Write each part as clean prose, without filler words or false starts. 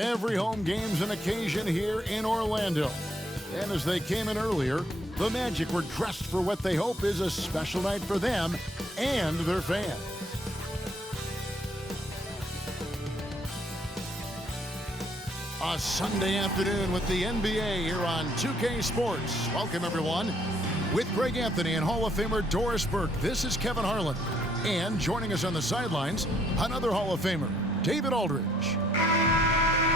Every home game's an occasion here in Orlando. And as they came in earlier, the Magic were dressed for what they hope is a special night for them and their fans. A Sunday afternoon with the NBA here on 2K Sports. Welcome, everyone. With Greg Anthony and Hall of Famer Doris Burke, this is Kevin Harlan. And joining us on the sidelines, another Hall of Famer, David Aldridge.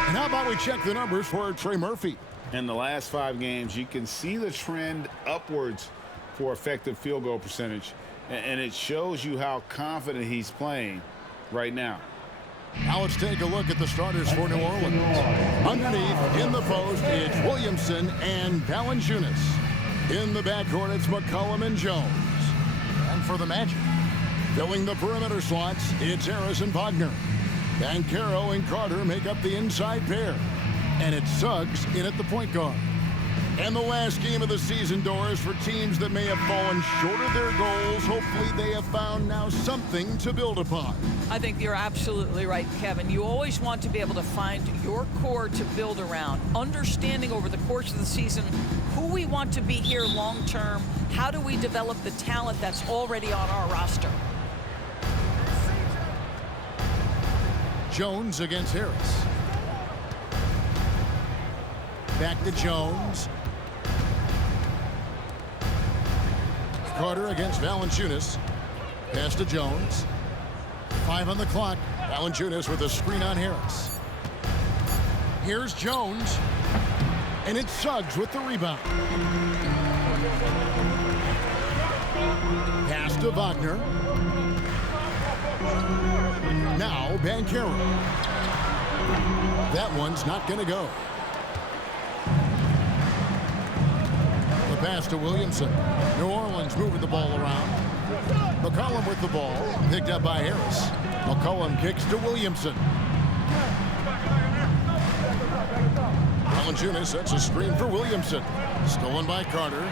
And how about we check the numbers for Trey Murphy? In the last 5 games, you can see the trend upwards for effective field goal percentage. And it shows you how confident he's playing right now. Now let's take a look at the starters for New Orleans. Underneath, in the post, it's Williamson and Valanciunas. In the backcourt, it's McCollum and Jones. And for the Magic, filling the perimeter slots, it's Harris and Wagner. Banchero and Carter make up the inside pair. And it's Suggs in at the point guard. And the last game of the season, Doris, for teams that may have fallen short of their goals, hopefully they have found now something to build upon. I think you're absolutely right, Kevin. You always want to be able to find your core to build around, understanding over the course of the season who we want to be here long term, how do we develop the talent that's already on our roster. Jones against Harris. Back to Jones. Carter against Valanciunas. Pass to Jones. 5 on the clock. Valanciunas with a screen on Harris. Here's Jones. And it's Suggs with the rebound. Pass to Wagner. Now Banchero. That one's not going to go. The pass to Williamson. New Orleans moving the ball around. McCollum with the ball. Picked up by Harris. McCollum kicks to Williamson. Valanciunas sets a screen for Williamson. Stolen by Carter.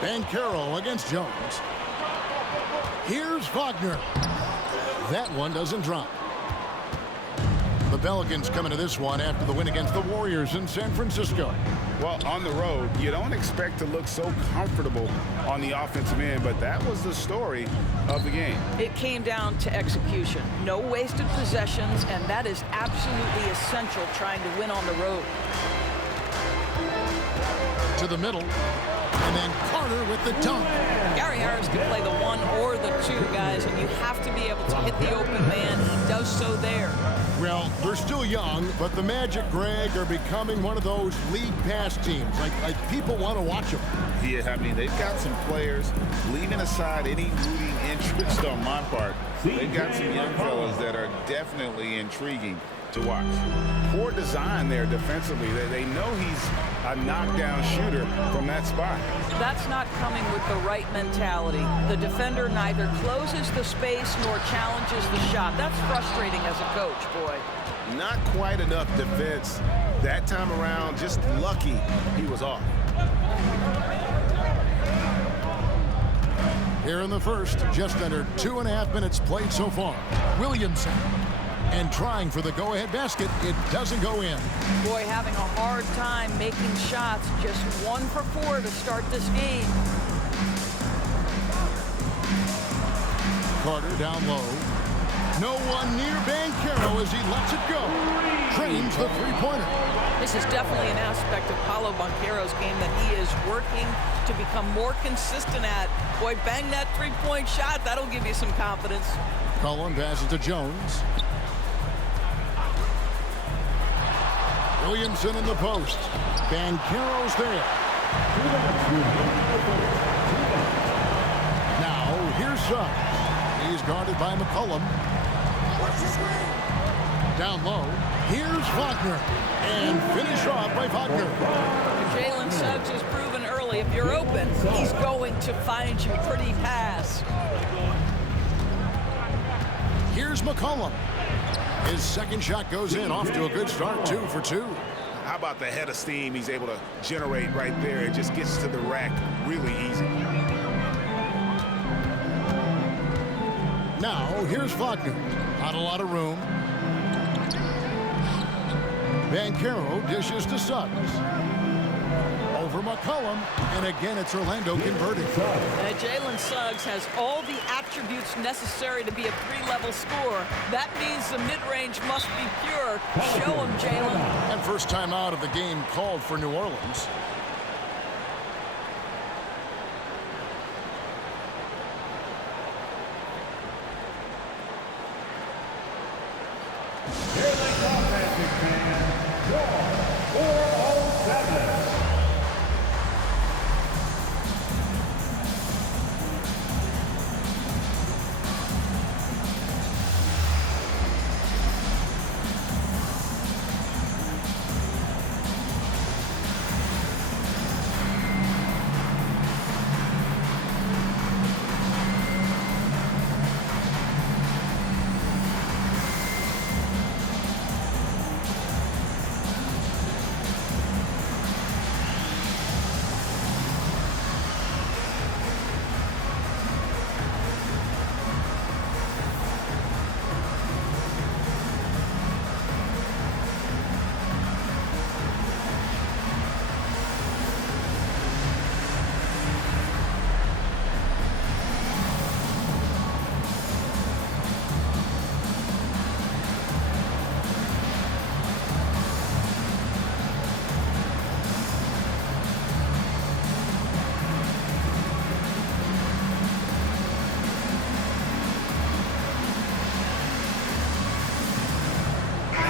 Banchero against Jones. Here's Wagner. That one doesn't drop. The Pelicans coming to this one after the win against the Warriors in San Francisco. Well, on the road, you don't expect to look so comfortable on the offensive end, but that was the story of the game. It came down to execution. No wasted possessions, and that is absolutely essential trying to win on the road. To the middle, and then Carter with the dunk. Gary Harris can play the 1 or the 2, guys, and you have to be able to hit the open man. He does so there. Well, they're still young, but the Magic, Greg, are becoming one of those league pass teams. Like people want to watch them. Yeah, I mean, they've got some players, leaving aside any rooting interest on my part, they've got some young fellas that are definitely intriguing to watch. Poor design there defensively. They know he's a knockdown shooter from that spot. That's not coming with the right mentality. The defender neither closes the space nor challenges the shot. That's frustrating as a coach, boy. Not quite enough defense that time around. Just lucky he was off. Here in the first, just under 2.5 minutes played so far. Williamson. And trying for the go-ahead basket. It doesn't go in. Boy, having a hard time making shots. Just 1 for 4 to start this game. Carter down low. No one near Banchero as he lets it go. Trains the three-pointer. This is definitely an aspect of Paolo Banchero's game that he is working to become more consistent at. Boy, bang that three-point shot. That'll give you some confidence. Cullen passes to Jones. Williamson in the post. Banchero's there. Now, here's Suggs. He's guarded by McCollum. Down low. Here's Wagner. And finish off by Wagner. Jalen Suggs has proven early, if you're open, he's going to find you pretty pass. Here's McCollum. His second shot goes in, off to a good start, 2 for 2. How about the head of steam he's able to generate right there? It just gets to the rack really easy. Now, here's Wagner. Not a lot of room. Banchero dishes to Suggs. Over McCollum, and again it's Orlando converting. Jalen Suggs has all the attributes necessary to be a three-level scorer. That means the mid-range must be pure. Show him, Jalen. And first time out of the game called for New Orleans.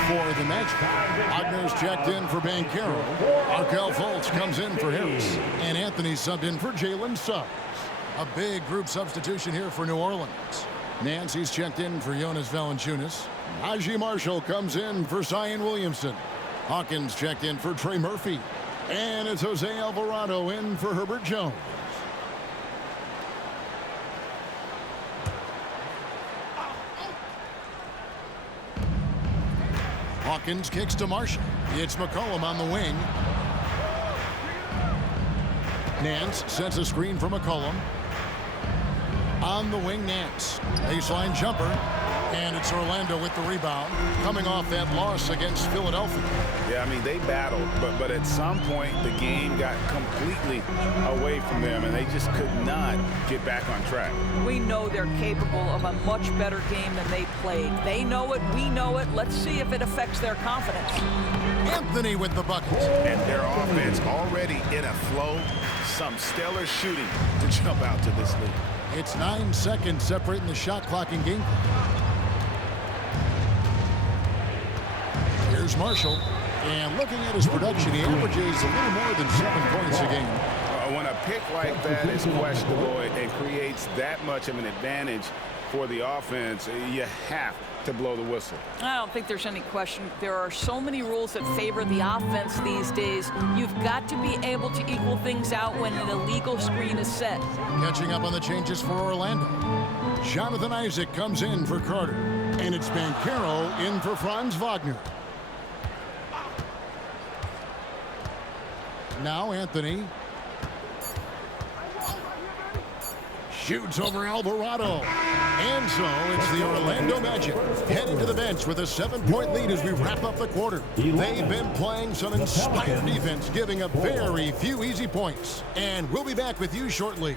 For the match, Wagner's checked in for Banchero. Markelle Fultz comes in for Harris. And Anthony subbed in for Jalen Suggs. A big group substitution here for New Orleans. Nancy's checked in for Jonas Valanciunas. Najee Marshall comes in for Zion Williamson. Hawkins checked in for Trey Murphy. And it's Jose Alvarado in for Herbert Jones. Hawkins kicks to Marshall. It's McCollum on the wing. Nance sets a screen for McCollum. On the wing, Nance. Baseline jumper. And it's Orlando with the rebound, coming off that loss against Philadelphia. Yeah, I mean, they battled, but at some point, the game got completely away from them, and they just could not get back on track. We know they're capable of a much better game than they played. They know it, we know it. Let's see if it affects their confidence. Anthony with the bucket. And their offense already in a flow. Some stellar shooting to jump out to this lead. It's 9 seconds separating the shot clock and game clock. Here's Marshall, and looking at his production, he averages a little more than 7 points a game. When a pick like that is questionable and creates that much of an advantage for the offense, you have to blow the whistle. I don't think there's any question. There are so many rules that favor the offense these days. You've got to be able to equal things out when an illegal screen is set. Catching up on the changes for Orlando. Jonathan Isaac comes in for Carter, and it's Banchero in for Franz Wagner. Now Anthony shoots over Alvarado. And so it's the Orlando Magic heading to the bench with a 7-point lead as we wrap up the quarter. They've been playing some inspired defense, giving up very few easy points. And we'll be back with you shortly.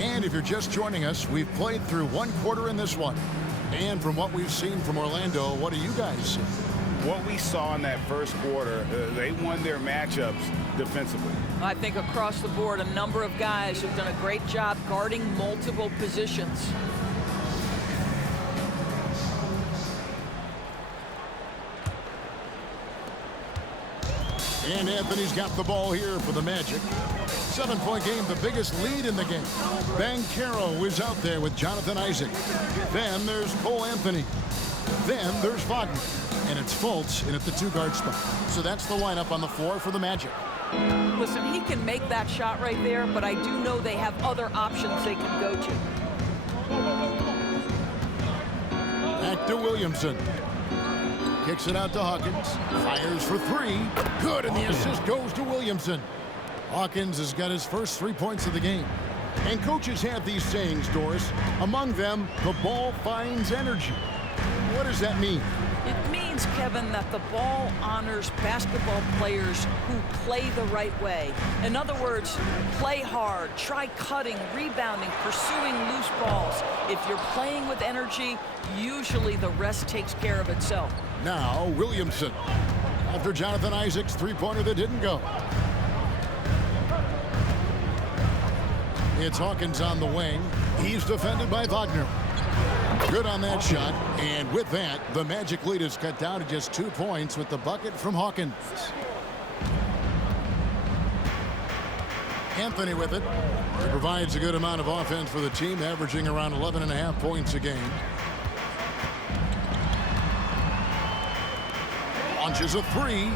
And if you're just joining us, we've played through 1 quarter in this one. And from what we've seen from Orlando, what do you guys see? What we saw in that first quarter, they won their matchups defensively. I think across the board, a number of guys have done a great job guarding multiple positions. And Anthony's got the ball here for the Magic. 7-point game, the biggest lead in the game. Banchero is out there with Jonathan Isaac. Then there's Cole Anthony. Then there's Wagner. And it's Fultz in at the 2-guard spot. So that's the lineup on the floor for the Magic. Listen, he can make that shot right there, but I do know they have other options they can go to. Back to Williamson. Kicks it out to Hawkins. Fires for 3. Good, and the assist goes to Williamson. Hawkins has got his first 3 points of the game. And coaches have these sayings, Doris. Among them, the ball finds energy. What does that mean? It means, Kevin, that the ball honors basketball players who play the right way. In other words, play hard, try cutting, rebounding, pursuing loose balls. If you're playing with energy, usually the rest takes care of itself. Now, Williamson. After Jonathan Isaac's 3-pointer that didn't go. It's Hawkins on the wing. He's defended by Wagner. Good on that shot. And with that, the Magic lead is cut down to just 2 points with the bucket from Hawkins. Anthony with it. He provides a good amount of offense for the team, averaging around 11.5 points a game. Launches a 3.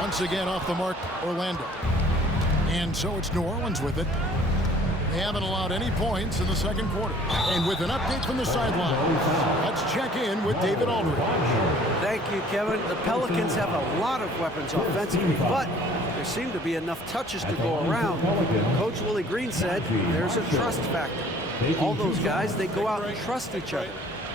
Once again off the mark, Orlando. And so it's New Orleans with it. They haven't allowed any points in the second quarter. And with an update from the sideline, let's check in with David Aldridge. Thank you, Kevin. The Pelicans have a lot of weapons offensively, but there seem to be enough touches to go around. Coach Willie Green said there's a trust factor. All those guys, they go out and trust each other.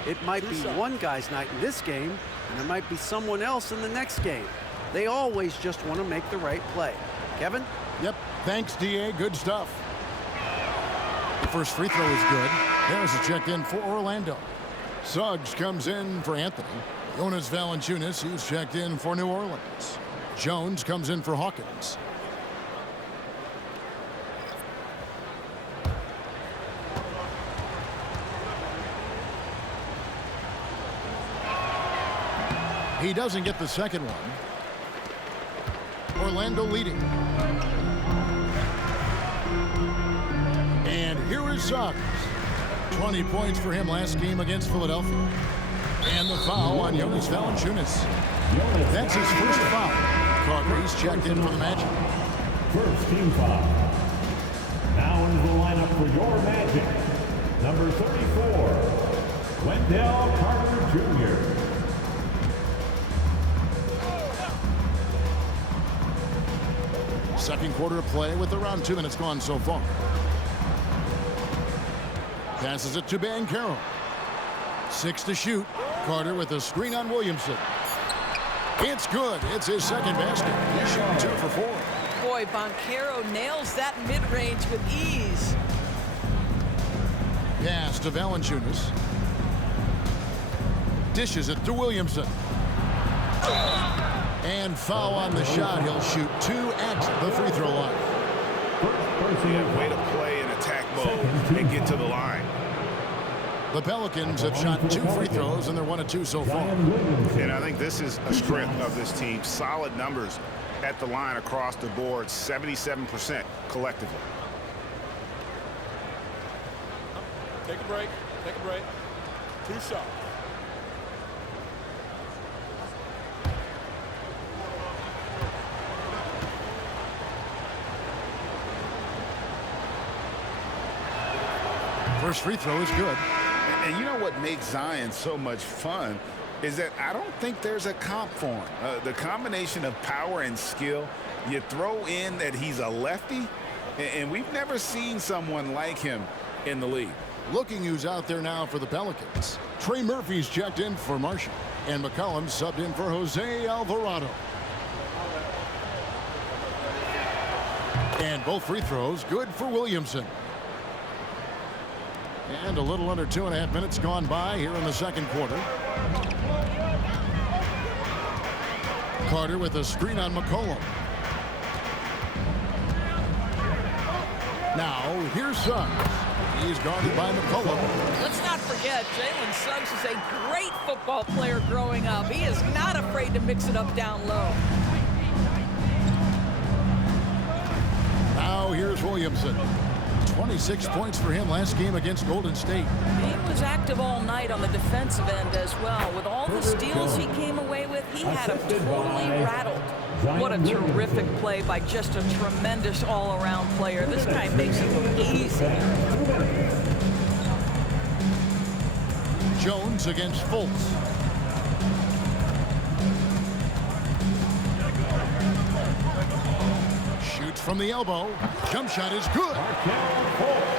It might be one guy's night in this game, and there might be someone else in the next game. They always just want to make the right play. Kevin? Yep. Thanks, D.A. Good stuff. The first free throw is good. There's a check in for Orlando. Suggs comes in for Anthony. Jonas Valanciunas, he's checked in for New Orleans. Jones comes in for Hawkins. He doesn't get the second one. Orlando leading. And here is Suggs. 20 points for him last game against Philadelphia. And the foul on Jonas Valanciunas. That's his first foul. Carter's checked in for the Magic. First team foul. Now into the lineup for your Magic. Number 34, Wendell Carter Jr. Second quarter of play with around 2 minutes gone so far. Passes it to Banchero. 6 to shoot. Carter with a screen on Williamson. It's good. It's his second basket. He's shooting 2 for 4. Boy, Banchero nails that mid-range with ease. Pass to Valanciunas. Dishes it to Williamson. And foul on the shot. He'll shoot 2 at the free throw line. Way to play in attack mode and get to the line. The Pelicans have shot 2 free throws, and they're 1 of 2 so far. And I think this is a strength of this team. Solid numbers at the line across the board, 77% collectively. Take a break. Take a break. 2 shots. First free throw is good. And you know what makes Zion so much fun is that I don't think there's a comp for him. The combination of power and skill, you throw in that he's a lefty, and we've never seen someone like him in the league. Looking who's out there now for the Pelicans. Trey Murphy's checked in for Marshall. And McCollum subbed in for Jose Alvarado. And both free throws good for Williamson. And a little under 2.5 minutes gone by here in the second quarter. Carter with a screen on McCollum. Now, here's Suggs. He's guarded by McCollum. Let's not forget, Jalen Suggs is a great football player growing up. He is not afraid to mix it up down low. Here's Williamson. 26 points for him last game against Golden State. He was active all night on the defensive end as well. With all the steals he came away with, he had him totally rattled. What a terrific play by just a tremendous all-around player. This guy makes it look easy. Jones against Fultz. Shoots from the elbow. Jump shot is good.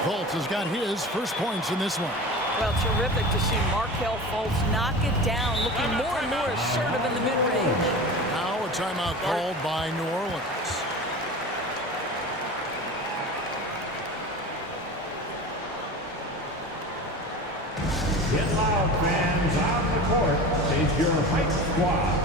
Fultz has got his first points in this one. Well, terrific to see Markelle Fultz knock it down, looking more and more assertive in the mid-range. Now a timeout called by New Orleans. Get loud, fans. On the court is your hype squad.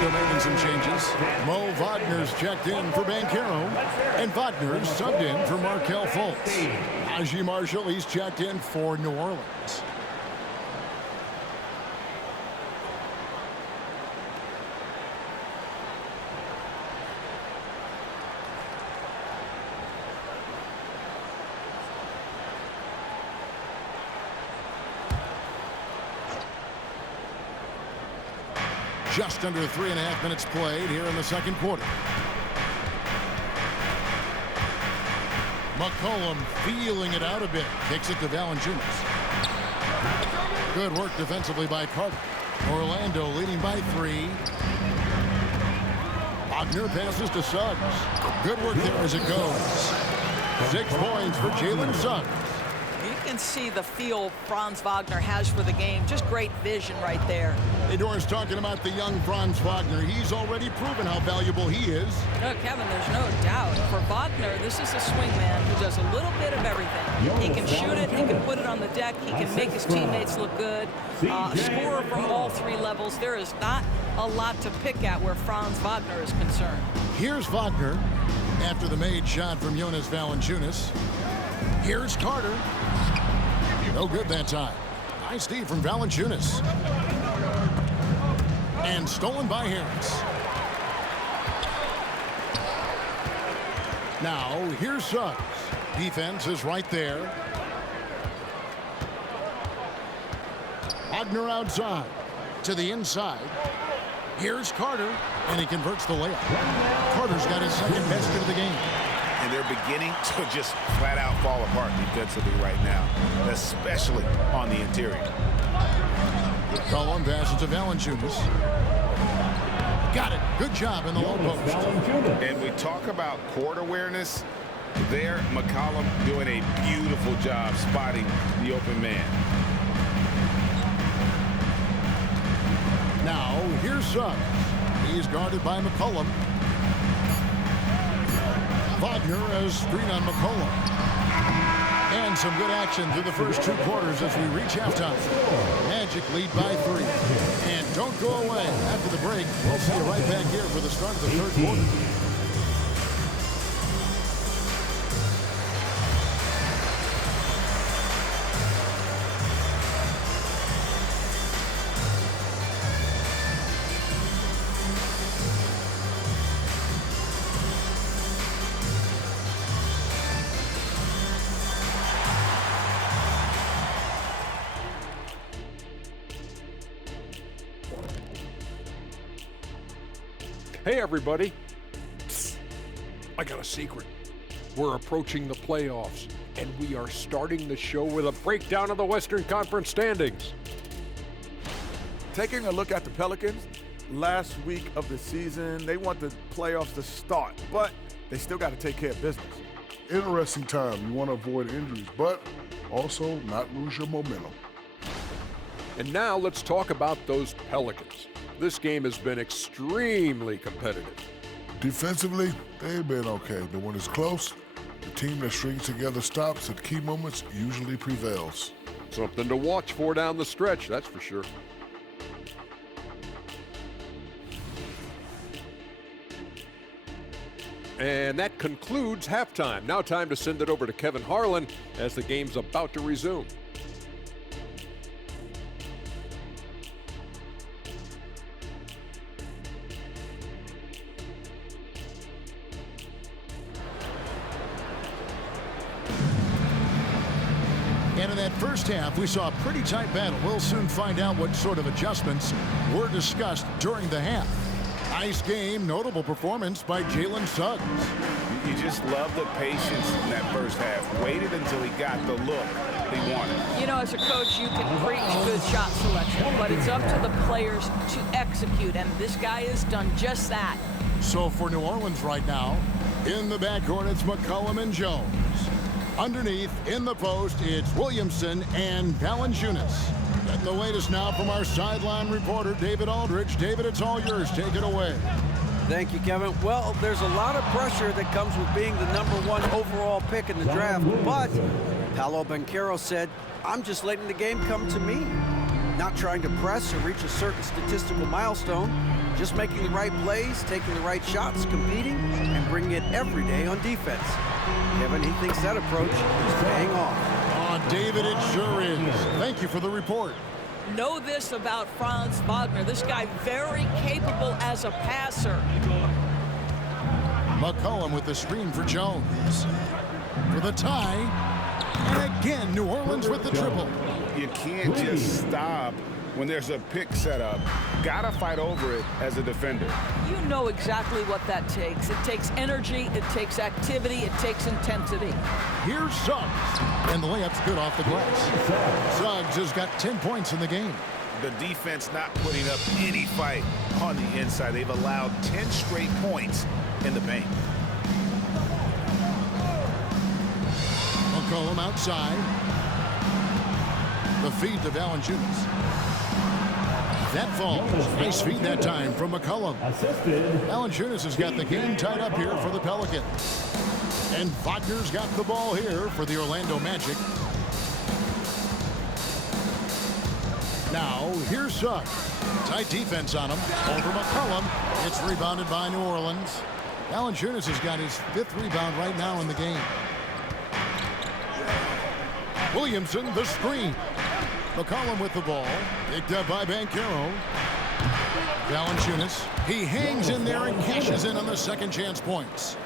Making some changes. Mo Wagner's checked in for Banchero, and Wagner's subbed in for Markelle Fultz. Najee Marshall, he's checked in for New Orleans. Just under 3.5 minutes played here in the second quarter. McCollum feeling it out a bit. Kicks it to Valanciunas. Good work defensively by Carter. Orlando leading by 3. Wagner passes to Suggs. Good work there as it goes. 6 points for Jalen Suggs. You can see the feel Franz Wagner has for the game. Just great vision right there. Hey, Doris, talking about the young Franz Wagner. He's already proven how valuable he is. No, Kevin, there's no doubt. For Wagner, this is a swingman who does a little bit of everything. He can shoot it, he can put it on the deck, he can make his teammates look good. Scorer from all 3 levels. There is not a lot to pick at where Franz Wagner is concerned. Here's Wagner after the made shot from Jonas Valanciunas. Here's Carter. No good that time. Nice D from Valanciunas. And stolen by Harris. Now, here's Suggs. Defense is right there. Wagner outside. To the inside. Here's Carter. And he converts the layup. Carter's got his second basket of the game. And they're beginning to just flat out fall apart defensively right now, especially on the interior. McCollum passes to Valanciunas. Got it. Good job in the low post. And we talk about court awareness. There, McCollum doing a beautiful job spotting the open man. Now, here's Suggs. He's guarded by McCollum. Wagner has screen on McCollum. And some good action through the first 2 quarters as we reach halftime. Magic lead by 3. And don't go away. After the break, we'll see you right back here for the start of the third quarter. Hey, everybody. I got a secret. We're approaching the playoffs, and we are starting the show with a breakdown of the Western Conference standings. Taking a look at the Pelicans, last week of the season, they want the playoffs to start, but they still got to take care of business. Interesting time. You want to avoid injuries, but also not lose your momentum. And now let's talk about those Pelicans. This game has been extremely competitive. Defensively, they've been okay, but when it's close, the team that strings together stops at key moments usually prevails. Something to watch for down the stretch, that's for sure. And that concludes halftime. Now time to send it over to Kevin Harlan as the game's about to resume. And in that first half, we saw a pretty tight battle. We'll soon find out what sort of adjustments were discussed during the half. Nice game, notable performance by Jalen Suggs. You just love the patience in that first half. Waited until he got the look he wanted. You know, as a coach, you can preach good shot selection, but it's up to the players to execute, and this guy has done just that. So for New Orleans right now, in the backcourt, it's McCollum and Jones. Underneath, in the post, it's Williamson and Valanciunas. Getting the latest now from our sideline reporter, David Aldridge. David, it's all yours. Take it away. Thank you, Kevin. Well, there's a lot of pressure that comes with being the #1 overall pick in the draft, but Paolo Banchero said, I'm just letting the game come to me. Not trying to press or reach a certain statistical milestone, just making the right plays, taking the right shots, competing, and bringing it every day on defense. Kevin, he thinks that approach is paying off. Oh, David, it sure is. Thank you for the report. Know this about Franz Wagner. This guy very capable as a passer. McCollum with the screen for Jones. For the tie. And again, New Orleans with the triple. You can't just stop when there's a pick set up. Gotta fight over it as a defender. You know exactly what that takes. It takes energy, it takes activity, it takes intensity. Here's Suggs. And the layup's good off the glass. Suggs has got 10 points in the game. The defense not putting up any fight on the inside. They've allowed 10 straight points in the paint. McCollum outside. The feed to Valanciunas. That falls. Nice feed that time from McCollum. Valanciunas has got the game tied up here for the Pelicans. And Wagner's got the ball here for the Orlando Magic. Now, here's Suggs. Tight defense on him. Over McCollum. It's rebounded by New Orleans. Valanciunas has got his 5th rebound right now in the game. Williamson, the screen. McCollum with the ball. Picked up by Banchero. Valanciunas. He hangs in there and cashes in on the second chance points.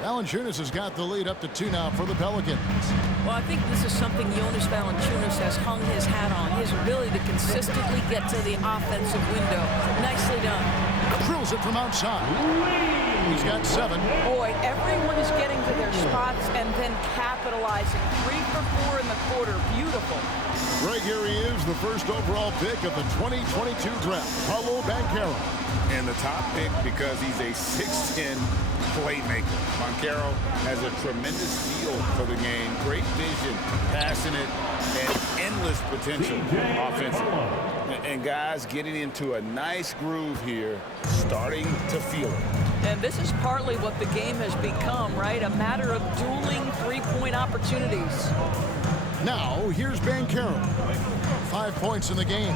Valanciunas has got the lead up to 2 now for the Pelicans. Well, I think this is something Jonas Valanciunas has hung his hat on. His ability to consistently get to the offensive window. Nicely done. Drills it from outside. He's got 7. Boy, everyone is getting to their spots and then capitalizing. 3 for 4 in the quarter. Beautiful. Right here he is, the first overall pick of the 2022 draft, Paolo Banchero. And the top pick because he's a 6'10" playmaker. Banchero has a tremendous feel for the game, great vision, passionate, and endless potential offensively. And guys getting into a nice groove here, starting to feel it. And this is partly what the game has become, right? A matter of dueling three-point opportunities. Now, here's Banchero. 5 points in the game.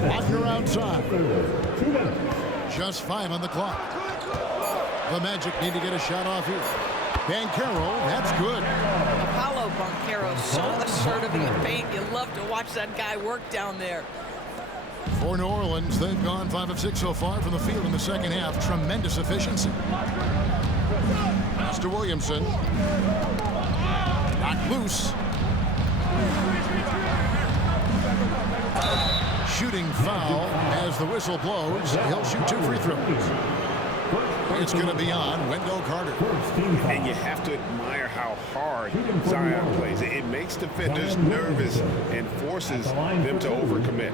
Wagner outside. Just 5 on the clock. The Magic need to get a shot off here. Banchero, that's good. Paolo Banchero, so assertive in the paint. You love to watch that guy work down there. For New Orleans, they've gone 5 of 6 so far from the field in the second half. Tremendous efficiency. Mr. Williamson. Knocked loose. shooting foul as the whistle blows. He'll shoot 2 free throws. It's going to be on Wendell Carter. And you have to admire how hard Zion plays. It makes defenders nervous and forces them to overcommit.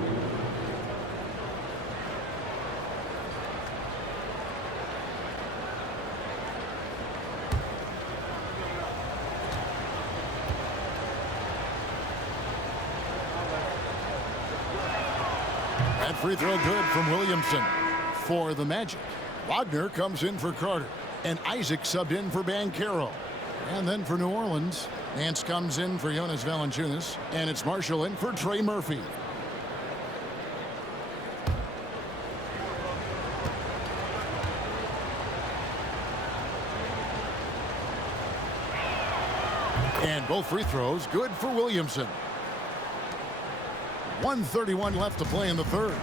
That free throw good from Williamson for the Magic. Wagner comes in for Carter, and Isaac subbed in for Banchero. And then for New Orleans, Nance comes in for Jonas Valanciunas, and it's Marshall in for Trey Murphy. And both free throws good for Williamson. 1:31 left to play in the third.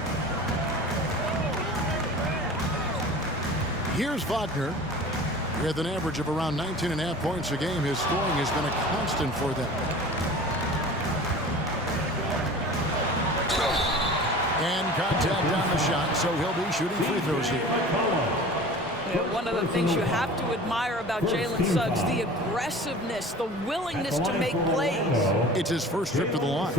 Here's Wagner. With an average of around 19.5 points a game, his scoring has been a constant for them. And contact on the shot, so he'll be shooting free throws here. One of the things you have to admire about Jalen Suggs, the aggressiveness, the willingness to make plays. It's his first trip to the line.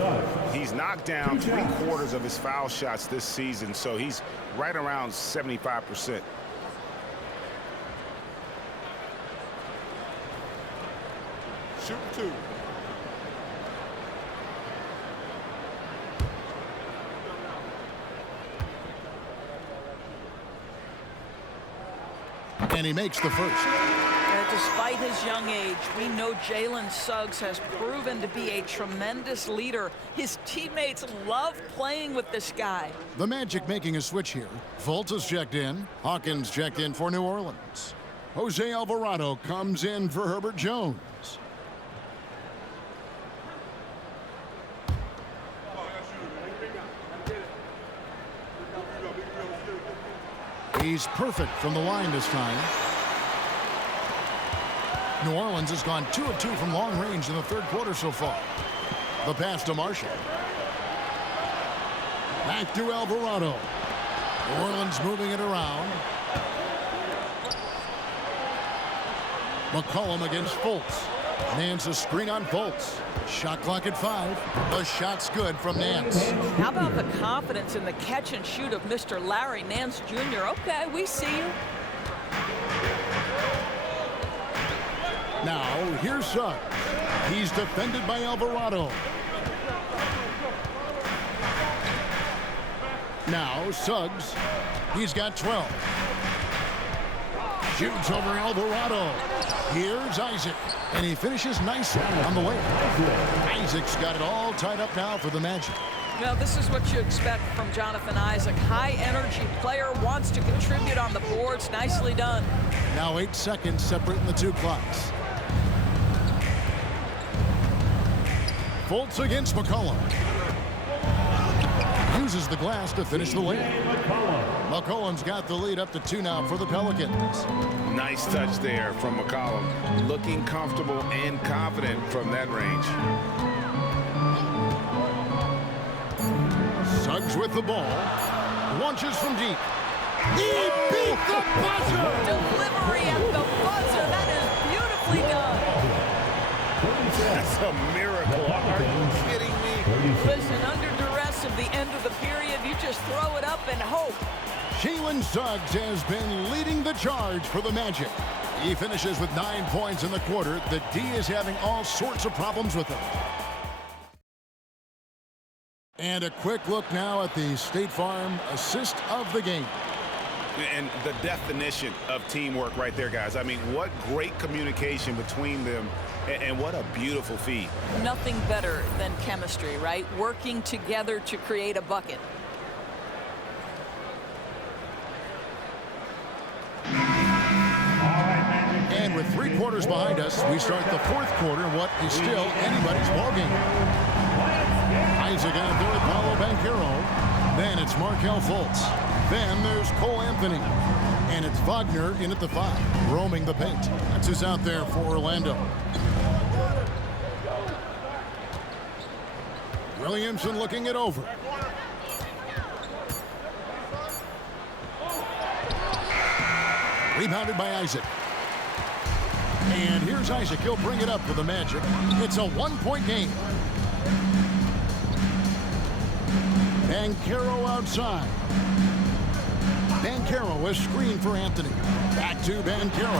He's knocked down 3/4 of his foul shots this season, so he's right around 75%. Shoot 2. And he makes the first. Despite his young age, we know Jalen Suggs has proven to be a tremendous leader. His teammates love playing with this guy. The Magic making a switch here. Fultz is checked in. Hawkins checked in for New Orleans. Jose Alvarado comes in for Herbert Jones. He's perfect from the line this time. New Orleans has gone 2 of 2 from long range in the third quarter so far. The pass to Marshall. Back to Alvarado. New Orleans moving it around. McCollum against Fultz. Nance a screen on Fultz. Shot clock at 5. The shot's good from Nance. How about the confidence in the catch and shoot of Mr. Larry Nance Jr.? Okay, we see you. Now, here's Suggs. He's defended by Alvarado. Now, Suggs. He's got 12. Shoots over Alvarado. Here's Isaac. And he finishes nicely on the way. Isaac's got it all tied up now for the Magic. Well, this is what you expect from Jonathan Isaac. High-energy player, wants to contribute on the boards. Nicely done. Now 8 seconds separating the two clocks. Fultz against McCollum. Uses the glass to finish the lane. McCollum's got the lead up to 2 now for the Pelicans. Nice touch there from McCollum. Looking comfortable and confident from that range. Suggs with the ball. Launches from deep. He beat the buzzer! Delivery at the buzzer. That is beautifully done. That's a miracle. Are you kidding me? Listen, under duress of the end of the period, you just throw it up and hope. Jalen Suggs has been leading the charge for the Magic. He finishes with 9 points in the quarter. The D is having all sorts of problems with him. And a quick look now at the State Farm assist of the game. And the definition of teamwork right there, guys. I mean, what great communication between them, and what a beautiful feed. Nothing better than chemistry, right? Working together to create a bucket. And with 3 quarters behind us, we start the fourth quarter in what is still anybody's ballgame. Isaac out there with Paolo Banchero. Then it's Markelle Fultz. Then there's Cole Anthony. And it's Wagner in at the 5, roaming the paint. That's who's out there for Orlando. Williamson looking it over. Rebounded by Isaac. And here's Isaac. He'll bring it up for the Magic. It's a one-point game. Banchero outside. Banchero is screened for Anthony. Back to Banchero.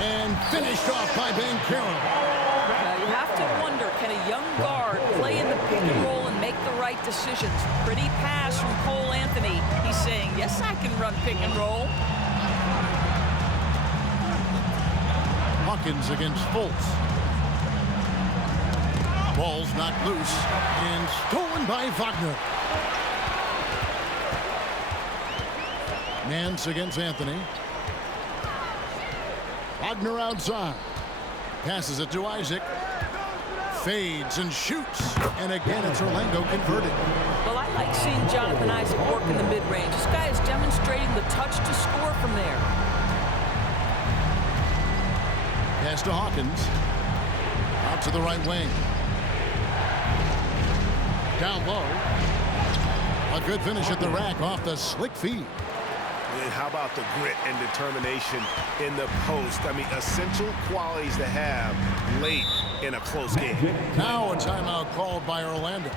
And finished off by Banchero. Now you have to wonder, can a young guard play in the pick and roll and make the right decisions? Pretty pass from Cole Anthony. He's saying, yes, I can run pick and roll. Hawkins against Fultz. Ball's knocked loose and stolen by Wagner. Nance against Anthony. Wagner outside. Passes it to Isaac. Fades and shoots. And again, it's Orlando converted. Well, I like seeing Jonathan Isaac work in the mid-range. This guy is demonstrating the touch to score from there. Pass to Hawkins. Out to the right wing. Down low. A good finish at the rack off the slick feed. And how about the grit and determination in the post? I mean, essential qualities to have late in a close game. Now a timeout called by Orlando.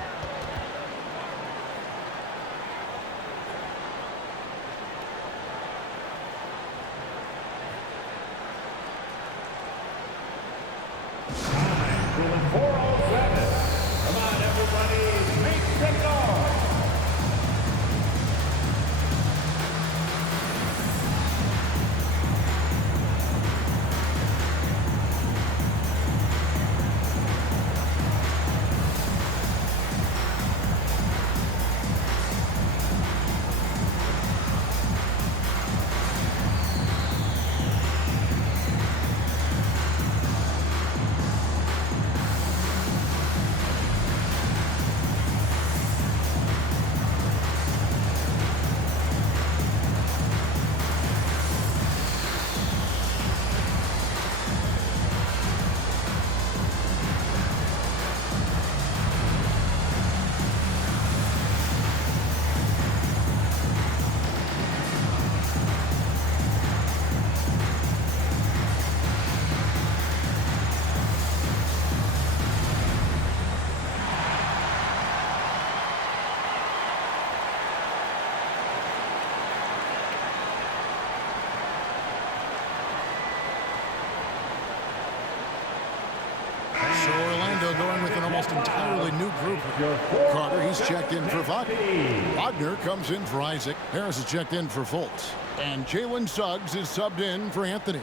Come on, everybody, make the guard. So Orlando going with an almost entirely new group. Carter, he's checked in for Wagner. Wagner comes in for Isaac. Harris is checked in for Fultz. And Jalen Suggs is subbed in for Anthony.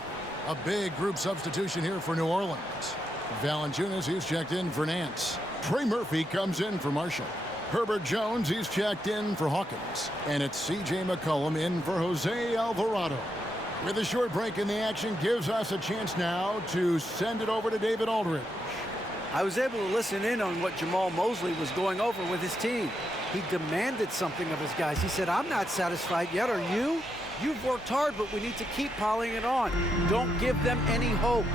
A big group substitution here for New Orleans. Valanciunas, he's checked in for Nance. Trey Murphy comes in for Marshall. Herbert Jones, he's checked in for Hawkins. And it's C.J. McCollum in for Jose Alvarado. With a short break in the action, gives us a chance now to send it over to David Aldridge. I was able to listen in on what Jamal Mosley was going over with his team. He demanded something of his guys. He said, I'm not satisfied yet, are you? You've worked hard, but we need to keep piling it on. Don't give them any hope,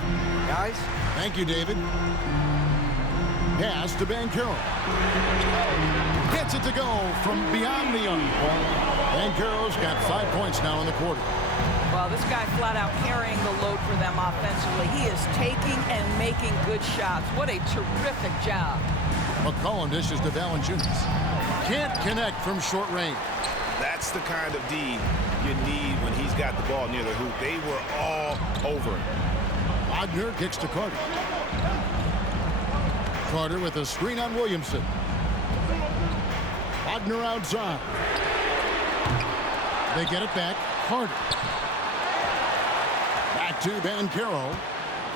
guys. Thank you, David. Pass to Banchero. Gets it to go from beyond the arc. Banchero's got 5 points now in the quarter. Well, this guy flat out carrying the load for them offensively. He is taking and making good shots. What a terrific job. McCollum dishes to Valanciunas. Can't connect from short range. That's the kind of D you need when he's got the ball near the hoop. They were all over it. Wagner kicks to Carter. Carter with a screen on Williamson. Wagner outside. They get it back. Carter. Back to Banchero.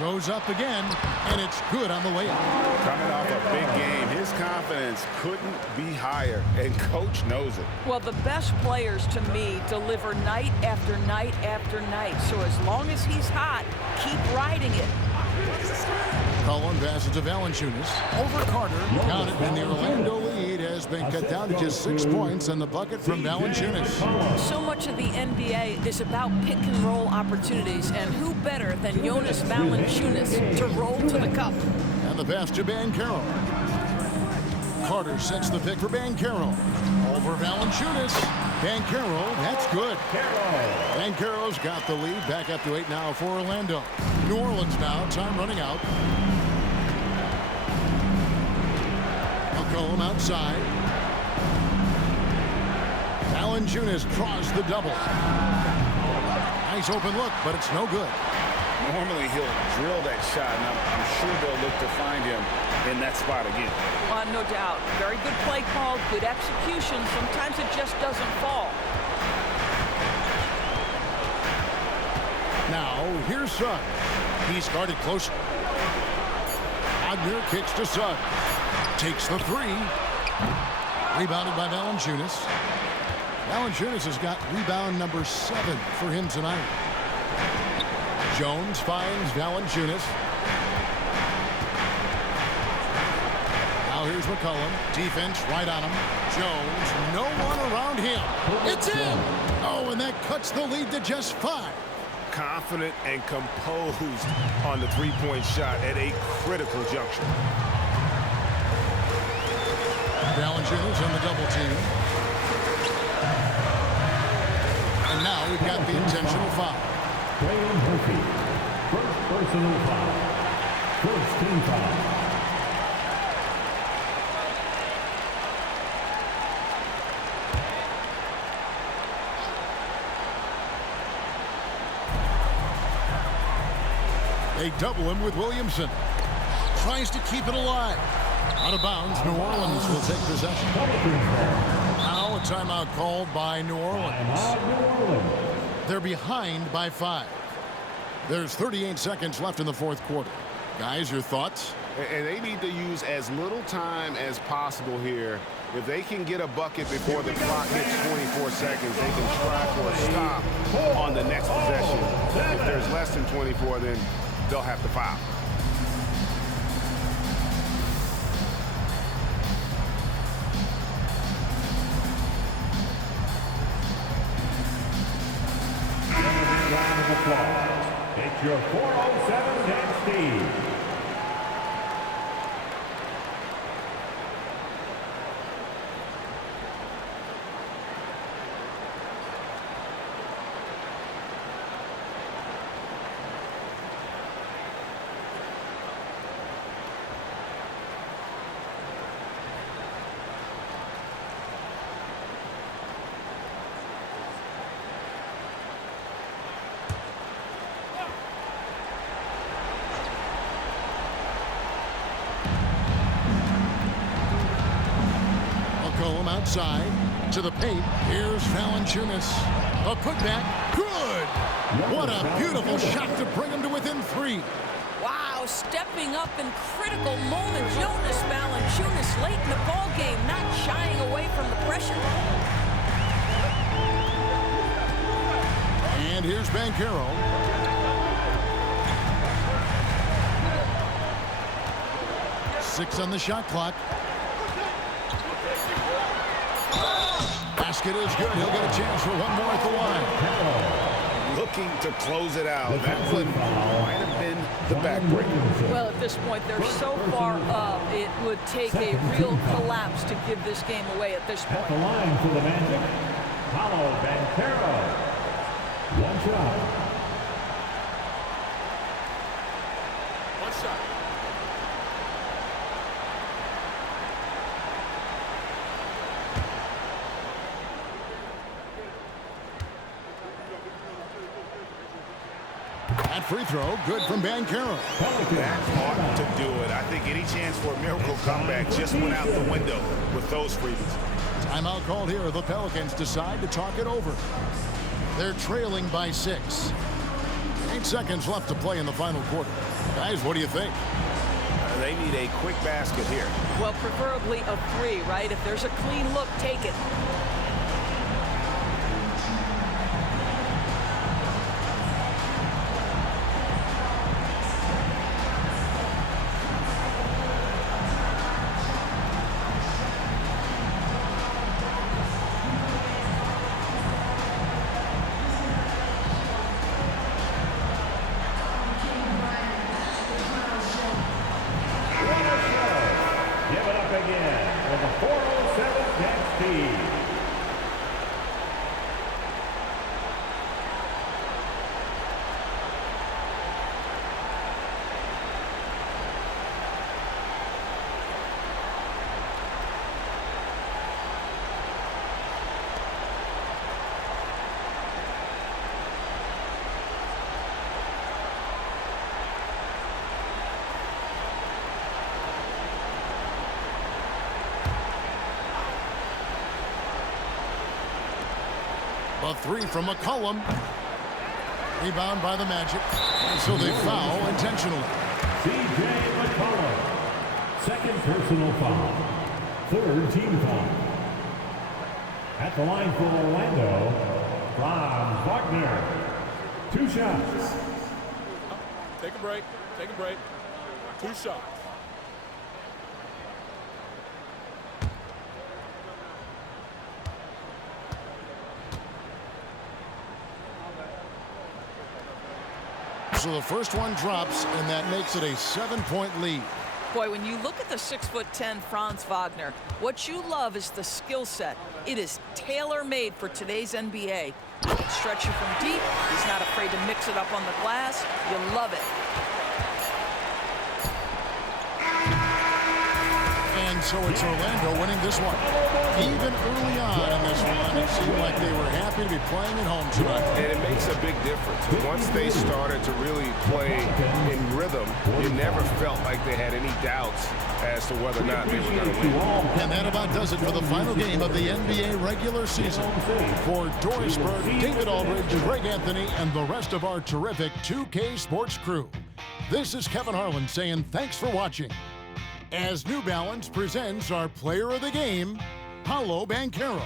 Goes up again, and it's good on the way up. Coming off a big game, his confidence couldn't be higher, and coach knows it. Well, the best players, to me, deliver night after night after night. So as long as he's hot, keep riding it. Cullen passes to Valanciunas. Over Carter. Got it, and the Orlando lead has been cut down to just 6 points on the bucket from Valanciunas. So much of the NBA is about pick and roll opportunities, and who better than Jonas Valanciunas to roll to the cup. And the pass to Banchero. Carter sets the pick for Banchero. Over Valanciunas. Banchero, that's good. Banchero's got the lead. Back up to 8 now for Orlando. New Orleans now. Time running out. McCollum outside. Valanciunas draws the double. Nice open look, but it's no good. Normally he'll drill that shot, and I'm sure they'll look to find him in that spot again. No doubt. Very good play call, good execution. Sometimes it just doesn't fall. Now, here's Suggs. He's guarded close. Wagner kicks to Suggs. Takes the three. Rebounded by Valanciunas. Valanciunas has got rebound number 7 for him tonight. Jones finds Valanciunas. Now here's McCollum. Defense right on him. Jones, no one around him. It's in! Oh, and that cuts the lead to just 5. Confident and composed on the three-point shot at a critical juncture. Valanciunas on the double team. And now we've got the intentional foul. Graham Murphy, first personal foul. First team foul. They double him with Williamson. Tries to keep it alive. Out of bounds, New Orleans will take possession. Now a timeout called by New Orleans. They're behind by 5. There's 38 seconds left in the fourth quarter. Guys, your thoughts? And they need to use as little time as possible here. If they can get a bucket before the clock hits 24 seconds, they can try for a stop on the next possession. If there's less than 24, then they'll have to foul. Round of applause. It's your 407 next team. Outside to the paint. Here's Valanciunas. A putback. Good. What a beautiful shot to bring him to within 3. Wow, stepping up in critical moments. Jonas Valanciunas late in the ball game, not shying away from the pressure. And here's Banchero. Six on the shot clock. Basket is good. He'll get a chance for one more at the line. Looking to close it out. That one might have been the backbreaker. Well, at this point, they're so far up, it would take a real collapse to give this game away at this point. At the line for the Magic, Paolo Banchero. One shot. One shot. That free throw, good from Banchero. That ought to do it. I think any chance for a miracle comeback just went out the window with those freebies. Timeout called here. The Pelicans decide to talk it over. They're trailing by 6. 8 seconds left to play in the final quarter. Guys, what do you think? They need a quick basket here. Well, preferably a 3, right? If there's a clean look, take it. The three from McCollum. Rebound by the Magic. And so they foul intentionally. C.J. McCollum. Second personal foul. Third team foul. At the line for Orlando, Franz Wagner. 2 shots. Take a break. Take a break. 2 shots. So the first one drops, and that makes it a 7-point lead. Boy, when you look at the 6'10" Franz Wagner, what you love is the skill set. It is tailor-made for today's NBA. He can stretch you from deep. He's not afraid to mix it up on the glass. You love it. And so it's Orlando winning this one. Even early on in this one, it seemed like they were happy to be playing at home tonight. And it makes a big difference. Once they started to really play in rhythm, you never felt like they had any doubts as to whether or not they were going to win. And that about does it for the final game of the NBA regular season. For Doris Burke, David Aldridge, Greg Anthony, and the rest of our terrific 2K Sports crew, this is Kevin Harlan saying thanks for watching. As New Balance presents our player of the game, Paolo Banchero.